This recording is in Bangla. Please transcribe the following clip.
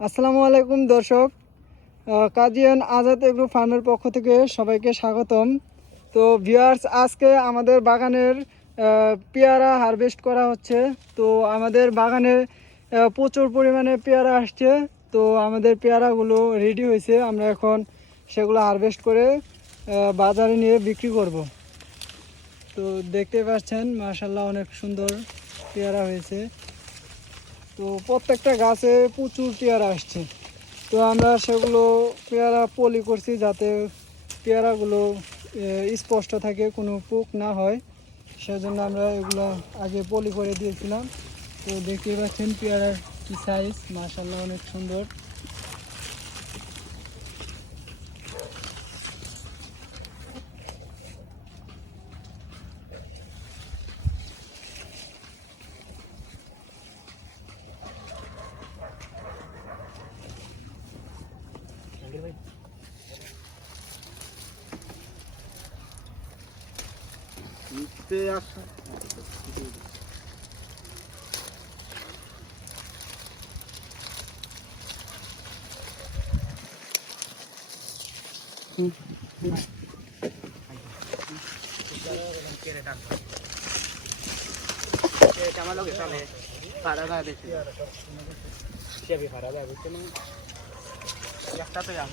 আসসালামু আলাইকুম, দর্শক। কাজিয়ান আজাদ এগ্রো ফার্মের পক্ষ থেকে সবাইকে স্বাগতম। তো ভিউয়ার্স আজকে আমাদের বাগানের পেয়ারা হারভেস্ট করা হচ্ছে। তো আমাদের বাগানে প্রচুর পরিমাণে পেয়ারা আসছে। তো আমাদের পেয়ারাগুলো রেডি হয়েছে। আমরা এখন সেগুলো হারভেস্ট করে বাজারে নিয়ে বিক্রি করব। তো দেখতে পাচ্ছেন মার্শাল্লাহ অনেক সুন্দর পেয়ারা হয়েছে। তো প্রত্যেকটা গাছে প্রচুর পেয়ারা আসছে। তো আমরা সেগুলো পেয়ারা পলি করছি যাতে পেয়ারাগুলো স্পষ্ট থাকে, কোনো পোক না হয়। সেজন্য আমরা এগুলো আগে পলি করে দিয়েছিলাম। তো দেখতে পাচ্ছেন পেয়ারার কী সাইজ মাসাল্লাহ অনেক সুন্দর। güey. Quiere tanto. Lo que sale. Parada de. Sí, parada, ¿viste? як тато я